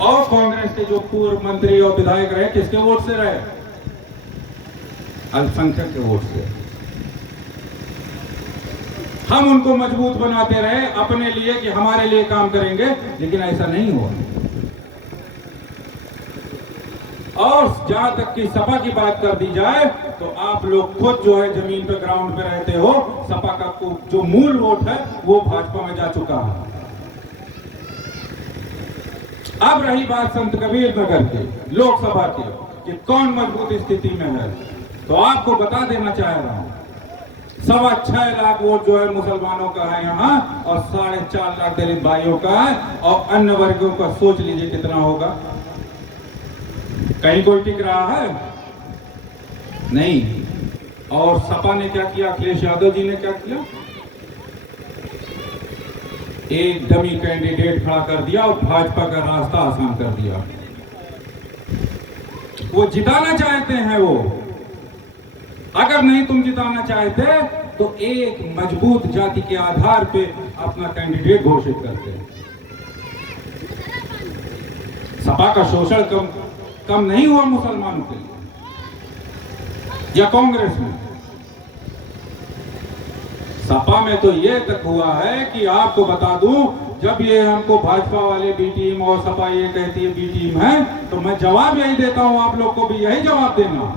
और कांग्रेस के जो पूर्व मंत्री और विधायक रहे किसके वोट से रहे? अल्पसंख्यक के वोट से। हम उनको मजबूत बनाते रहे अपने लिए कि हमारे लिए काम करेंगे, लेकिन ऐसा नहीं हुआ। और जहां तक की सपा की बात कर दी जाए तो आप लोग खुद जो है जमीन पे ग्राउंड पे रहते हो, सपा का जो मूल वोट है वो भाजपा में जा चुका है। अब रही बात संत कबीर नगर की लोकसभा की कि कौन मजबूत स्थिति में है, तो आपको बता देना चाह रहा हूं 6.25 लाख वोट जो है मुसलमानों का है यहाँ, और 4.5 लाख दलित भाइयों का है, और अन्य वर्गों का सोच लीजिए कितना होगा। कहीं कोई टिक रहा है? नहीं। और सपा ने क्या किया, अखिलेश यादव जी ने क्या किया, एक डमी कैंडिडेट खड़ा कर दिया और भाजपा का रास्ता आसान कर दिया। वो जिताना चाहते हैं, वो अगर नहीं तुम जिताना चाहते तो एक मजबूत जाति के आधार पे अपना कैंडिडेट घोषित करते हैं। सपा का शोषण कम नहीं हुआ मुसलमानों के लिए या कांग्रेस में? सपा में तो ये तक हुआ है कि आपको बता दूं, जब ये हमको भाजपा वाले बी टीम और सपा ये कहती है बी टीम है, तो मैं जवाब यही देता हूं, आप लोग को भी यही जवाब देना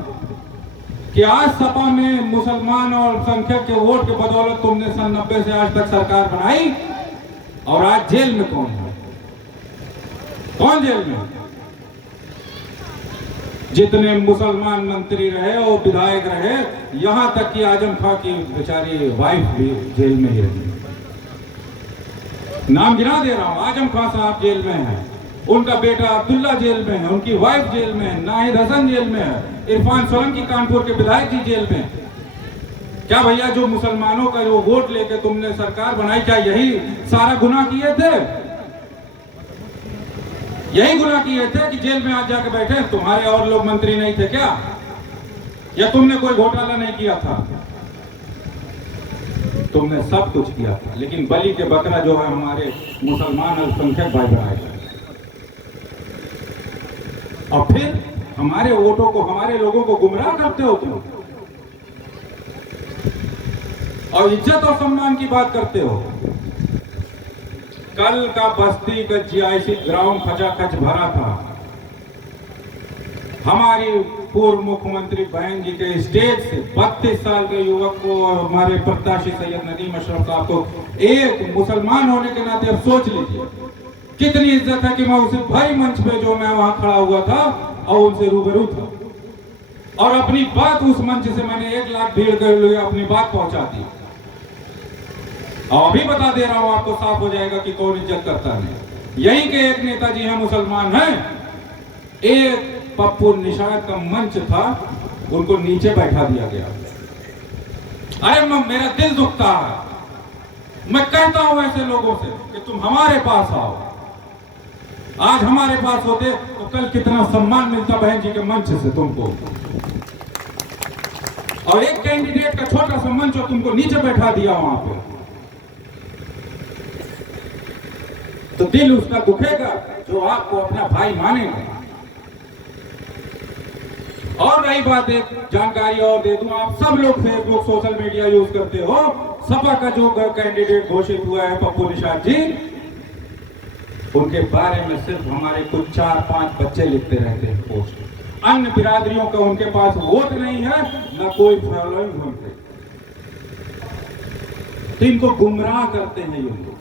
कि आज सपा में मुसलमान और अल्पसंख्यक के वोट के बदौलत तुमने सन 90 से आज तक सरकार बनाई, और आज जेल में कौन है? कौन जेल में? जितने मुसलमान मंत्री रहे और विधायक रहे, यहां तक कि आजम खां की बेचारी वाइफ भी जेल में ही रही। नाम गिना दे रहा हूं, आजम खां साहब जेल में हैं, उनका बेटा अब्दुल्ला जेल में है, उनकी वाइफ जेल में है, नाहिद हसन जेल में है, इरफान सोलंकी कानपुर के विधायक जी जेल में। क्या भैया जो मुसलमानों का जो वोट लेके तुमने सरकार बनाई, क्या यही सारा गुनाह किए थे? यही गुनाह किए थे कि जेल में आज जाके बैठे? तुम्हारे और लोग मंत्री नहीं थे क्या? या तुमने कोई घोटाला नहीं किया था? तुमने सब कुछ किया था, लेकिन बलि के बकरा जो है हमारे मुसलमान अल्पसंख्यक भाई बनाए। और फिर हमारे वोटों को, हमारे लोगों को गुमराह करते हो तुम, और इज्जत और सम्मान की बात करते हो। कल का बस्ती का जीआईसी ग्राउंड खचाखच भरा था। हमारी पूर्व मुख्यमंत्री बहन जी के स्टेज से 32 साल के युवक को और हमारे प्रत्याशी सैयद नदीम अशरफ साहब को एक मुसलमान होने के नाते अब सोच लीजिए कितनी इज्जत है कि मैं उसे भारी मंच पे जो मैं वहां खड़ा हुआ था और उनसे रूबरू था, और अपनी बात उस मंच से मैंने 1 लाख भीड़ कर लिए अपनी बात पहुंचा दी। और अभी बता दे रहा हूं आपको, साफ हो जाएगा कि कौन इज्जत करता है। यही के एक नेताजी हैं, मुसलमान हैं, एक पप्पू निषाद का मंच था, उनको नीचे बैठा दिया गया। अरे मेरा दिल दुखता है, मैं कहता हूं ऐसे लोगों से कि तुम हमारे पास आओ। आज हमारे पास होते तो कल कितना सम्मान मिलता बहन जी के मंच से तुमको, और एक कैंडिडेट का छोटा सा मंच और तुमको नीचे बैठा दिया वहां पे, तो दिल उसका दुखेगा जो आपको अपना भाई मानेगा। और रही बात, एक जानकारी और दे दूं, आप सब लोग फेसबुक सोशल मीडिया यूज करते हो। सपा का जो कैंडिडेट घोषित हुआ है पप्पू निषाद जी, उनके बारे में सिर्फ हमारे कुछ 4-5 बच्चे लिखते रहते हैं पोस्ट। अन्य बिरादरियों का उनके पास वोट नहीं है, न कोई फॉलोइंग उनके, तो इनको गुमराह करते हैं ये लोग।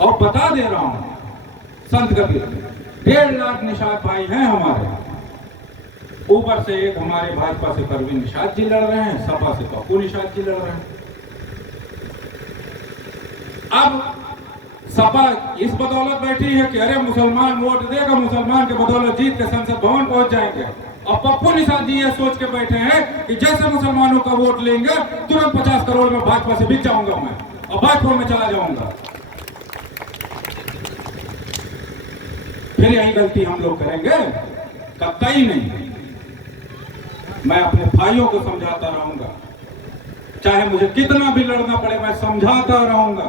और बता दे रहा हूं संत कबीर 1.5 लाख निषाद भाई हैं हमारे, ऊपर से एक हमारे भाजपा से परवीन निषाद जी लड़ रहे हैं, सपा से पप्पू निषाद जी लड़ रहे हैं। अब सपा इस बदौलत बैठी है कि अरे मुसलमान वोट देगा, मुसलमान के बदौलत जीत के संसद भवन पहुंच जाएंगे, और पप्पू निषाद जी ये सोच के बैठे हैं कि जैसे मुसलमानों का वोट लेंगे तुरंत 50 करोड़ में भाजपा से बिक जाऊंगा मैं और भाजपा में चला जाऊंगा। फिर यही गलती हम लोग करेंगे? कतई नहीं। मैं अपने भाइयों को समझाता रहूंगा, चाहे मुझे कितना भी लड़ना पड़े, मैं समझाता रहूंगा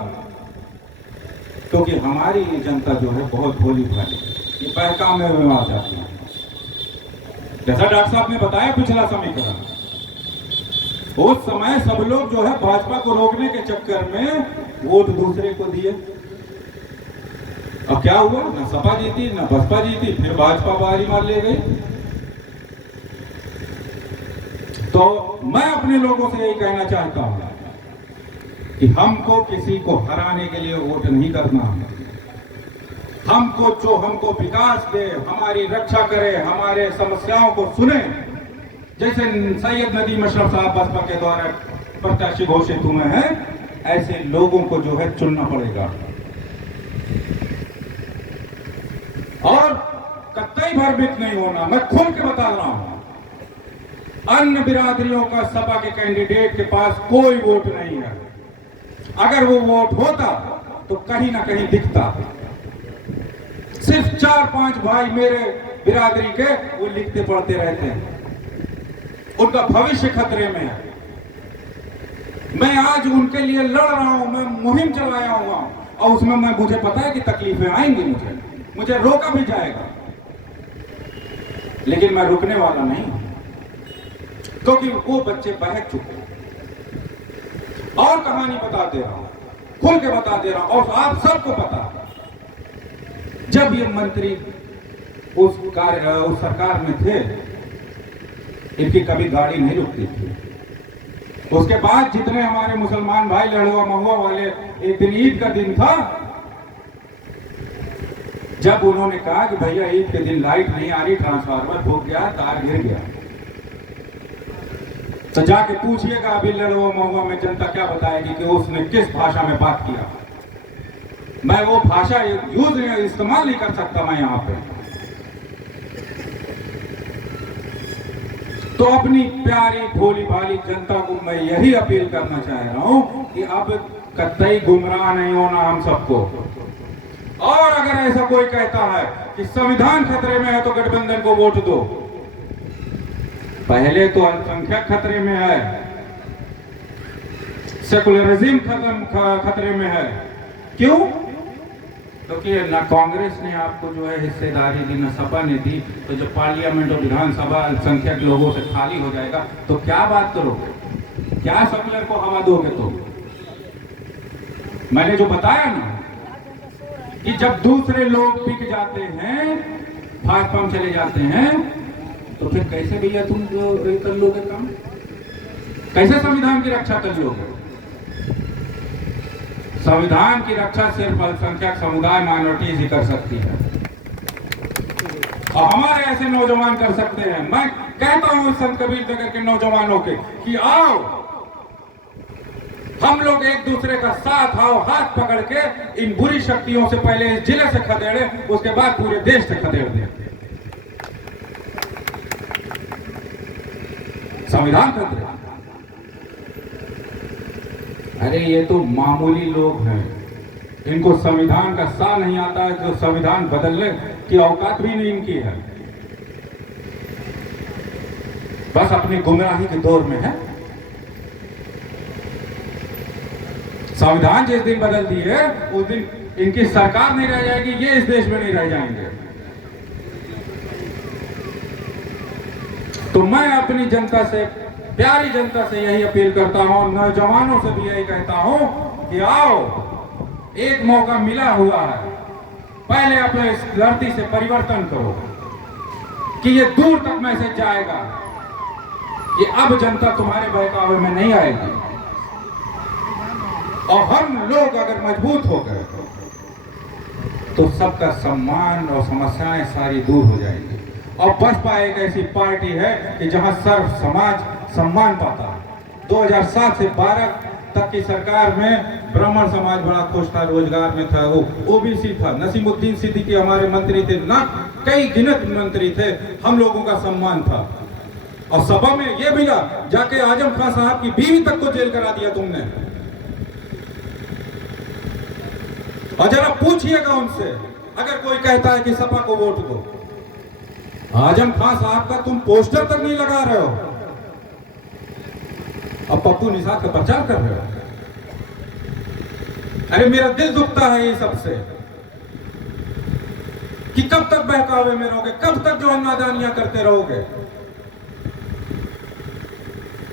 क्योंकि हमारी जनता जो है बहुत भोली भाली, ये बहकाव में आ जाती है। जैसा डॉक्टर साहब ने बताया पिछला समीकरण, उस समय सब लोग जो है भाजपा को रोकने के चक्कर में वोट दूसरे को दिए। अब क्या हुआ, ना सपा जीती ना बसपा जीती, फिर भाजपा बारी मार ले गई। तो मैं अपने लोगों से यही कहना चाहता हूं कि हमको किसी को हराने के लिए वोट नहीं करना है। हमको जो हमको विकास दे, हमारी रक्षा करे, हमारे समस्याओं को सुने, जैसे सैयद नदीम अशरफ साहब बसपा के द्वारा प्रत्याशी घोषित हुए हैं, ऐसे लोगों को जो है चुनना पड़ेगा। और कतई भ्रमित नहीं होना, मैं खुल के बता रहा हूं, अन्य बिरादरियों का सपा के कैंडिडेट के पास कोई वोट नहीं है। अगर वो वोट होता तो कहीं ना कहीं दिखता। सिर्फ 4-5 भाई मेरे बिरादरी के वो लिखते पढ़ते रहते हैं, उनका भविष्य खतरे में है। मैं आज उनके लिए लड़ रहा हूं, मैं मुहिम चलाया हुआ हूं, और उसमें मुझे पता है कि तकलीफें आएंगी, मुझे रोका भी जाएगा, लेकिन मैं रुकने वाला नहीं, क्योंकि वो बच्चे बहक चुके। और कहानी बता दे रहा हूं, खुल के बता दे रहा हूं, और आप सबको पता, जब ये मंत्री उस सरकार में थे, इनकी कभी गाड़ी नहीं रुकती थी। उसके बाद जितने हमारे मुसलमान भाई लड़ुआ महुआ वाले, एक दिन ईद का दिन था, जब उन्होंने कहा कि भैया ईद के दिन लाइट नहीं आ रही, ट्रांसफार्मर फूक गया, तार गिर गया, तो जाके पूछिएगा अभी लड़ुआ महुआ में जनता क्या बताएगी कि उसने किस भाषा में बात किया। मैं वो भाषा इस्तेमाल नहीं कर सकता मैं यहां पे। तो अपनी प्यारी भोली भाली जनता को मैं यही अपील करना चाह रहा हूं कि अब कतई गुमराह नहीं होना हम सबको। और अगर ऐसा कोई कहता है कि संविधान खतरे में है तो गठबंधन को वोट दो, पहले तो अल्पसंख्यक खतरे में है, सेकुलरिज्म खतरे में है। क्यों? क्योंकि ना कांग्रेस ने आपको जो है हिस्सेदारी दी, ना सपा ने दी। तो जब पार्लियामेंट और विधानसभा अल्पसंख्यक लोगों से खाली हो जाएगा तो क्या बात करोगे, क्या सेकुलर को हवा दोगे? तो मैंने जो बताया ना कि जब दूसरे लोग बिक जाते हैं, भाजपा में चले जाते हैं, तो फिर कैसे भैया तुम कर लोगे काम? कैसे संविधान की रक्षा कर लोगे? संविधान की रक्षा सिर्फ अल्पसंख्यक समुदाय माइनॉरिटीज ही कर सकती है, और हमारे ऐसे नौजवान कर सकते हैं। मैं कहता हूं संत कबीर नगर के नौजवानों के कि आओ हम लोग एक दूसरे का साथ आओ, हाथ पकड़ के इन बुरी शक्तियों से पहले इस जिले से खदेड़े, उसके बाद पूरे देश से खदेड़ दें। संविधान खतरे? अरे ये तो मामूली लोग हैं, इनको संविधान का सा नहीं आता है, जो संविधान बदलने की औकात भी नहीं इनकी है, बस अपनी गुमराही के दौर में है। संविधान जिस दिन बदल दी है उस दिन इनकी सरकार नहीं रह जाएगी, ये इस देश में नहीं रह जाएंगे। तो मैं अपनी जनता से, प्यारी जनता से यही अपील करता हूं, नौजवानों से भी यही कहता हूं कि आओ, एक मौका मिला हुआ है, पहले अपने इस धरती से परिवर्तन करो कि ये दूर तक मैसेज जाएगा कि अब जनता तुम्हारे बहकावे में नहीं आएगी। और हम लोग अगर मजबूत हो गए तो सबका सम्मान और समस्याएं सारी दूर हो जाएगी। और बसपा एक ऐसी पार्टी है कि जहां सर्व समाज सम्मान पाता है। 2007 से 12 तक की सरकार में ब्राह्मण समाज बड़ा खुश था, रोजगार में था, वो ओबीसी था, नसीमुद्दीन सिद्दीकी हमारे मंत्री थे, ना कई गिनत मंत्री थे, हम लोगों का सम्मान था। और सभा में ये मिला, जाके आजम खान साहब की बीवी तक को जेल करा दिया तुमने। और जरा पूछिएगा उनसे, अगर कोई कहता है कि सपा को वोट दो, आजम खान साहब का तुम पोस्टर तक नहीं लगा रहे हो, अब पप्पू निषाद का प्रचार कर रहे हो। अरे मेरा दिल दुखता है ये सबसे कि कब तक बहकावे में रहोगे, कब तक जो नादानियां करते रहोगे।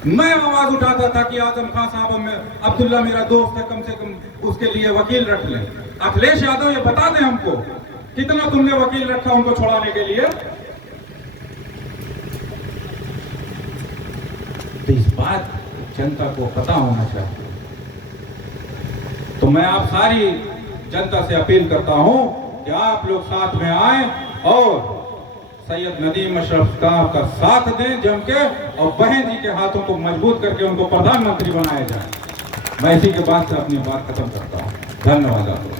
मैं आवाज उठाता था कि आजम खान साहब में अब्दुल्ला मेरा दोस्त है, कम से कम उसके लिए वकील रख लें। अखिलेश यादव ये बता दें हमको कितना तुमने वकील रखा उनको छुड़ाने के लिए। तो इस बात जनता को पता होना चाहिए। तो मैं आप सारी जनता से अपील करता हूं कि आप लोग साथ में आए और सैयद नदीम अशरफ का साथ दें जम के, और बहन जी के हाथों को मजबूत करके उनको प्रधानमंत्री बनाया जाए। मैं इसी के बाद से अपनी बात खत्म करता हूं। धन्यवाद आपको।